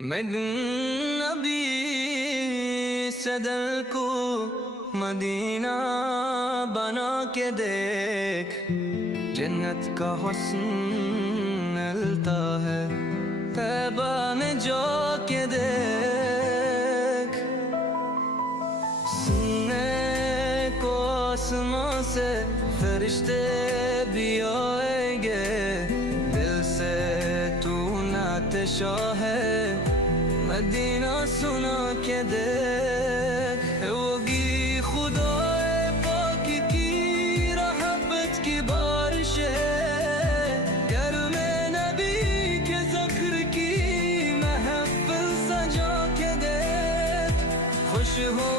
Medina नबी से दिल को मदीना बना के देख, जन्नत का हुस्न मिलता है तैबा में जो के देख। सुनने को आसमां से फरिश्ते भी आएंगे, दिल से तू नातशा है मदीना सुना के देख। होगी खुदाए पाक की रहमत की बारिश है, घर में नबी के ज़िक्र की महफिल सजा के देख। खुश हो